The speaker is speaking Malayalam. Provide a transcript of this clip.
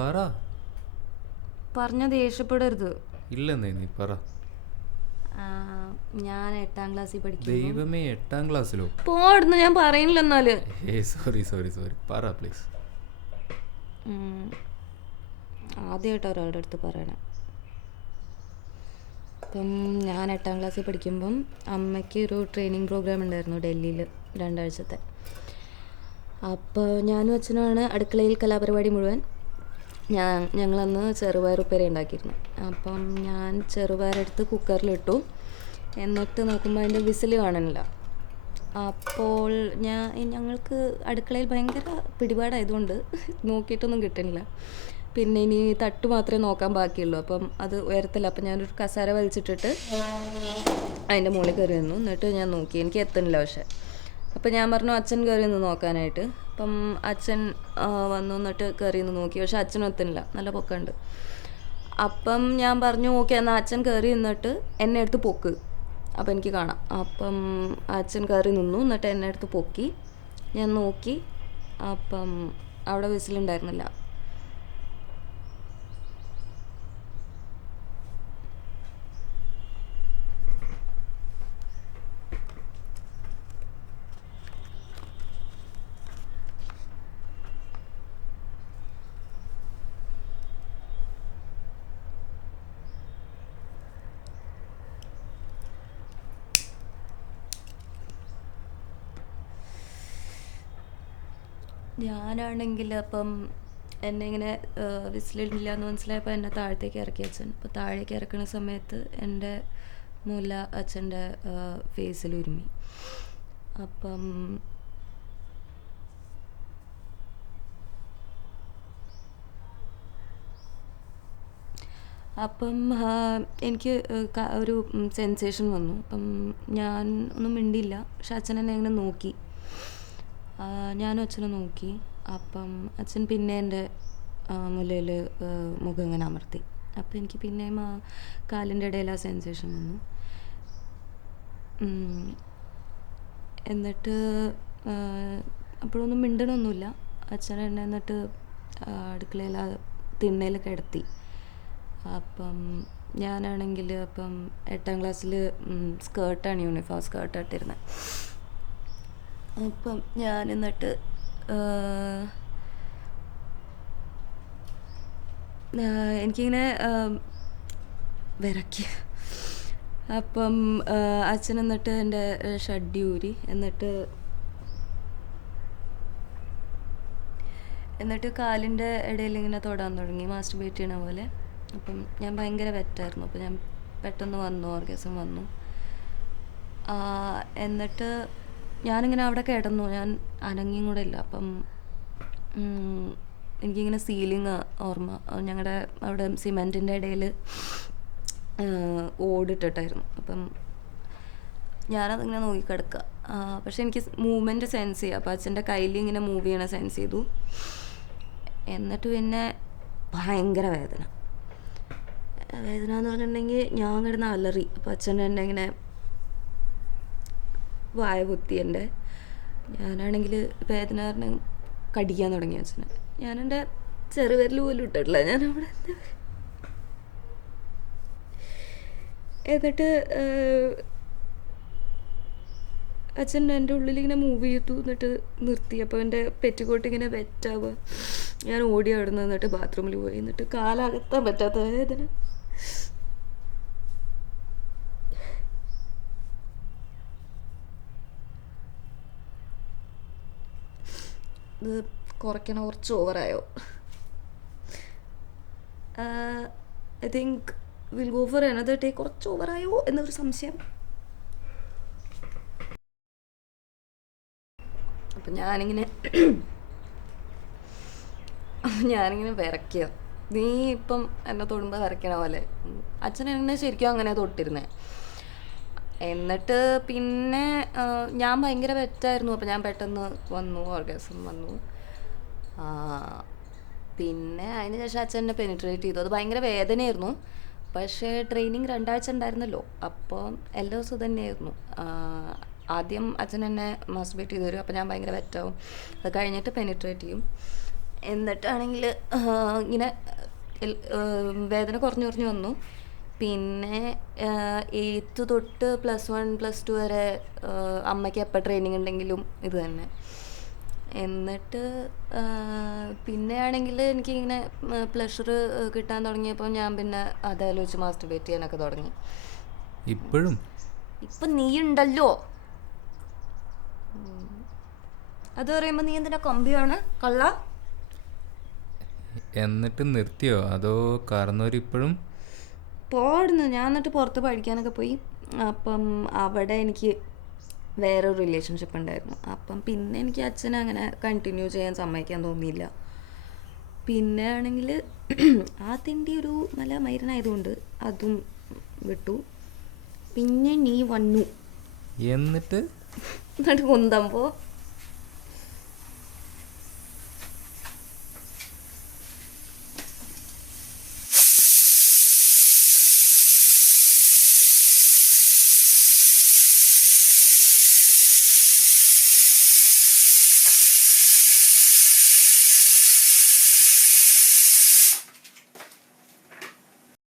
പറ. പറഞ്ഞ ദേഷ്യപ്പെടരുത്. ഇല്ലെന്നേ, നീ പറ. ആ, ഞാൻ 8ാം ക്ലാസ്സിൽ പഠിക്കുമ്പം ദൈവമേ, 8ാം ക്ലാസ്സിലോ? പോടുന്നു, ഞാൻ പറയുന്നില്ല എന്നാല്. സോറി സോറി സോറി, പറ പ്ലീസ്. ആദ്യമായിട്ട് ഒരാളുടെ അടുത്ത് പറയണേ. അപ്പം ഞാൻ 8ാം ക്ലാസ്സിൽ പഠിക്കുമ്പം അമ്മയ്ക്ക് ഒരു ട്രെയിനിങ് പ്രോഗ്രാം ഉണ്ടായിരുന്നു ഡൽഹിയിൽ 2 ആഴ്ചത്തെ. അപ്പോൾ ഞാനും അച്ഛനുമാണ് അടുക്കളയിൽ കലാപരിപാടി മുഴുവൻ. ഞങ്ങളന്ന് ചെറുപയർ ഉപ്പേരി ഉണ്ടാക്കിയിരുന്നു. അപ്പം ഞാൻ ചെറുപയറെടുത്ത് കുക്കറിലിട്ടു. എന്നിട്ട് നോക്കുമ്പോൾ അതിൻ്റെ വിസിൽ കാണുന്നില്ല. അപ്പോൾ ഞങ്ങൾക്ക് അടുക്കളയിൽ ഭയങ്കര പിടിപാടായതുകൊണ്ട് നോക്കിയിട്ടൊന്നും കിട്ടുന്നില്ല. പിന്നെ ഇനി തട്ട് മാത്രമേ നോക്കാൻ ബാക്കിയുള്ളൂ. അപ്പം അത് ഉയരത്തില്ല. അപ്പം ഞാനൊരു കസേര വലിച്ചിട്ടിട്ട് അതിൻ്റെ മുകളിൽ കയറി നിന്നു. എന്നിട്ട് ഞാൻ നോക്കി, എനിക്ക് എത്തുന്നില്ല. പക്ഷേ അപ്പം ഞാൻ പറഞ്ഞു അച്ഛൻ കയറി നിന്ന് നോക്കാനായിട്ട്. അപ്പം അച്ഛൻ വന്നു, എന്നിട്ട് കയറി നിന്ന് നോക്കി. പക്ഷെ അച്ഛനും എത്തുന്നില്ല, നല്ല പൊക്കമുണ്ട്. അപ്പം ഞാൻ പറഞ്ഞു ഓക്കെ, എന്നാൽ അച്ഛൻ കയറി നിന്നിട്ട് എന്നെ എടുത്ത് പൊക്ക്, അപ്പം എനിക്ക് കാണാം. അപ്പം അച്ഛൻ കയറി നിന്നു, എന്നിട്ട് എന്നെ എടുത്ത് പൊക്കി. ഞാൻ നോക്കി, അപ്പം അവിടെ വിസിലുണ്ടായിരുന്നില്ല. ഞാനാണെങ്കിൽ അപ്പം എന്നെ ഇങ്ങനെ വിസിലില്ല എന്ന് മനസ്സിലായപ്പോൾ എന്നെ താഴത്തേക്ക് ഇറക്കി അച്ഛൻ. അപ്പോൾ താഴേക്ക് ഇറക്കുന്ന സമയത്ത് എൻ്റെ മുല അച്ഛൻ്റെ ഫേസിൽ ഉരുമി. അപ്പം അപ്പം എനിക്ക് ഒരു സെൻസേഷൻ വന്നു. അപ്പം ഞാൻ ഒന്നും മിണ്ടിയില്ല. പക്ഷെ അച്ഛൻ എന്നെ ഇങ്ങനെ നോക്കി. ഞാനും അച്ഛനെ നോക്കി. അപ്പം അച്ഛൻ പിന്നെ എൻ്റെ മുലയിൽ മുഖം ഇങ്ങനെ അമർത്തി. അപ്പം എനിക്ക് പിന്നെയും ആ കാലിൻ്റെ ഇടയിൽ ആ സെൻസേഷൻ വന്നു. എന്നിട്ട് അപ്പോഴൊന്നും മിണ്ടണമൊന്നുമില്ല. അച്ഛൻ എന്നെ എന്നിട്ട് അടുക്കളയിൽ ആ തിണ്ണയിൽ കിടത്തി. അപ്പം ഞാനാണെങ്കിൽ അപ്പം 8ാം ക്ലാസ്സിൽ സ്കേർട്ടാണ്, യൂണിഫോം സ്കേർട്ടാണ് ഇട്ടിരുന്നത്. അപ്പം ഞാൻ എന്നിട്ട് എനിക്കിങ്ങനെ വിറക്കി. അപ്പം അച്ഛൻ എന്നിട്ട് എൻ്റെ ഷഡ്ഡി ഊരി. എന്നിട്ട് കാലിൻ്റെ ഇടയിൽ ഇങ്ങനെ തൊടാൻ തുടങ്ങി, മാസ്റ്റർബേറ്റ് ചെയ്യണ പോലെ. അപ്പം ഞാൻ ഭയങ്കര വെറ്റായിരുന്നു. അപ്പം ഞാൻ പെട്ടെന്ന് വന്നു, ഓർഗസം വന്നു. എന്നിട്ട് ഞാനിങ്ങനെ അവിടെ കിടന്നു, ഞാൻ അനങ്ങിയും കൂടെ ഇല്ല. അപ്പം എനിക്കിങ്ങനെ സീലിങ് ഓർമ്മ. ഞങ്ങളുടെ അവിടെ സിമെൻറ്റിൻ്റെ ഇടയിൽ ഓടിട്ടിട്ടായിരുന്നു. അപ്പം ഞാനതിങ്ങനെ നോക്കിക്കിടക്കുക. പക്ഷെ എനിക്ക് മൂവ്മെൻറ്റ് സെൻസ് ചെയ്യാം. അപ്പോൾ അച്ഛൻ്റെ കയ്യിൽ ഇങ്ങനെ മൂവ് ചെയ്യണ സെൻസ് ചെയ്തു. എന്നിട്ട് പിന്നെ ഭയങ്കര വേദന എന്ന് പറഞ്ഞിട്ടുണ്ടെങ്കിൽ ഞാൻ കിടന്ന് അലറി. അപ്പോൾ അച്ഛൻ എന്നെ ഇങ്ങനെ വായ കുത്തി. ഞാനാണെങ്കിൽ വേദന കാരണം കടിക്കാൻ തുടങ്ങി അച്ഛനെ. ഞാനെൻ്റെ ചെറുവിരൽ പോലും ഇട്ടിട്ടില്ല. ഞാനവിടെ എന്നിട്ട് അച്ഛൻ എൻ്റെ ഉള്ളിൽ ഇങ്ങനെ മൂവ് ചെയ്തു. എന്നിട്ട് നിർത്തി. അപ്പോൾ എൻ്റെ പെറ്റിക്കോട്ട് ഇങ്ങനെ വെറ്റാവുക. ഞാൻ ഓടി അവിടെ നിന്ന് എന്നിട്ട് ബാത്റൂമിൽ പോയി. എന്നിട്ട് കാലകത്താൻ പറ്റാത്ത വേദന. ഇത് കുറയ്ക്കണം, കുറച്ച് ഓവറായോ? I think will go for another take. കുറച്ച് ഓവറായോ എന്നൊരു സംശയം. അപ്പം ഞാനിങ്ങനെ വിറയ്ക്കുക. നീ ഇപ്പം എന്നെ തൊടുമ്പോൾ വിറയ്ക്കണ പോലെ. അച്ഛൻ എന്നെ ശരിക്കും അങ്ങനെ തൊട്ടിരുന്നേ. എന്നിട്ട് പിന്നെ ഞാൻ ഭയങ്കര വെറ്റായിരുന്നു. അപ്പം ഞാൻ പെട്ടെന്ന് വന്നു, ഓർഗസം വന്നു. പിന്നെ അതിന് ശേഷം അച്ഛൻ എന്നെ പെനിട്രേറ്റ് ചെയ്തു. അത് ഭയങ്കര വേദനയായിരുന്നു. പക്ഷേ ട്രെയിനിങ് 2 ആഴ്ച ഉണ്ടായിരുന്നല്ലോ, അപ്പോൾ എല്ലാ ദിവസവും തന്നെയായിരുന്നു. ആദ്യം അച്ഛൻ എന്നെ മാസ്റ്റർബേറ്റ് ചെയ്ത് തരും. അപ്പോൾ ഞാൻ ഭയങ്കര വെറ്റാവും. അത് കഴിഞ്ഞിട്ട് പെനിട്രേറ്റ് ചെയ്യും. എന്നിട്ടാണെങ്കിൽ ഇങ്ങനെ വേദന കുറഞ്ഞു കുറഞ്ഞു വന്നു. പിന്നെ 8th തൊട്ട് +1 +2 വരെ അമ്മയ്ക്ക് എപ്പോൾ ട്രെയിനിങ് ഉണ്ടെങ്കിലും ഇത് തന്നെ. എന്നിട്ട് പിന്നെ ആണെങ്കിൽ എനിക്കിങ്ങനെ പ്ലഷർ കിട്ടാൻ തുടങ്ങിയപ്പോൾ ഞാൻ പിന്നെ അതാലോചിച്ച് മാസ്റ്റർബേറ്റ് ചെയ്യാനൊക്കെ തുടങ്ങി. ഇപ്പോഴും ഇപ്പം നീ ഉണ്ടല്ലോ, അത് പറയുമ്പോൾ നീ എന്തിനാ കമ്പിയാണ് കള്ള? എന്നിട്ട് നിർത്തിയോ അതോ കാരണവരിപ്പോഴും? പോടുന്നു. ഞാൻ എന്നിട്ട് പുറത്ത് പഠിക്കാനൊക്കെ പോയി. അപ്പം അവിടെ എനിക്ക് വേറൊരു റിലേഷൻഷിപ്പ് ഉണ്ടായിരുന്നു. അപ്പം പിന്നെ എനിക്ക് അച്ഛനെ അങ്ങനെ കണ്ടിന്യൂ ചെയ്യാൻ സമ്മതിക്കാൻ തോന്നിയില്ല. പിന്നെ ആണെങ്കിൽ ആ തിണ്ടി ഒരു നല്ല മൈരനായതുകൊണ്ട് അതും വിട്ടു. പിന്നെ നീ വന്നു എന്നിട്ട് എന്നിട്ട് കുന്തമ്പോൾ